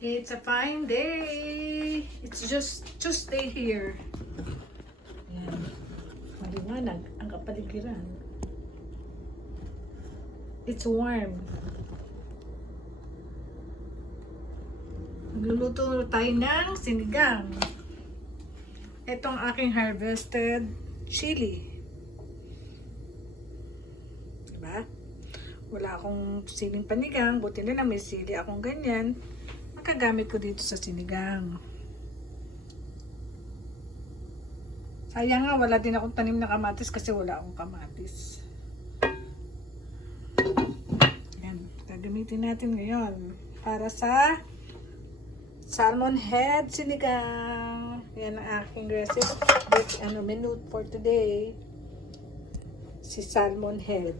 It's a fine day. It's just Tuesday here. Yan. Maliwanag ang kapaligiran. It's warm. Magluluto tayo ng sinigang. Itong aking harvested chili. Diba? Wala akong siling panigang. Buti na lang may sili akong ganyan. Makagamit ko dito sa sinigang. Sayang nga, wala din akong tanim na kamatis kasi wala akong kamatis. Yan. Gagamitin natin ngayon para sa salmon head sinigang. Yan ang aking recipe. Menu for today. Si salmon head.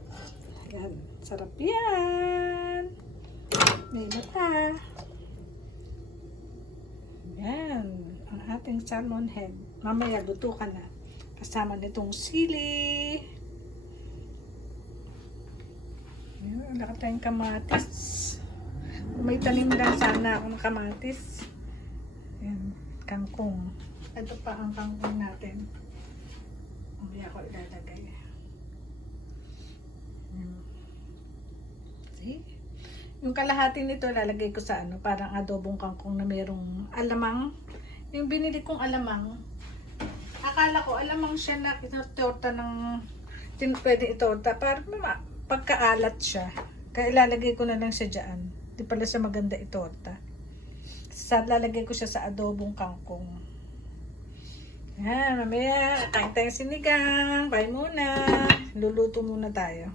Yan. Sarap yan. May mata. Yan. Ang ating salmon head. Mamaya luto ka na. Kasama nitong sili. Yan. Wala ka tayong kamatis. Kung may tanim lang sana akong kamatis. Yan. Kangkong. Ito pa ang kangkong natin. Mamaya ko ilalagay. See? Yung kalahati nito lalagay ko sa parang adobong kangkong na merong alamang. Yung binili kong alamang, akala ko alamang siya na torta ng pwede itorta para pagkaalat siya. Kaya ilalagay ko na lang siya dyan. Di pala siya maganda itorta. Lalagay ko siya sa adobong kangkong. Yan, mamaya kain tayong sinigang. Bye muna. Luluto muna tayo.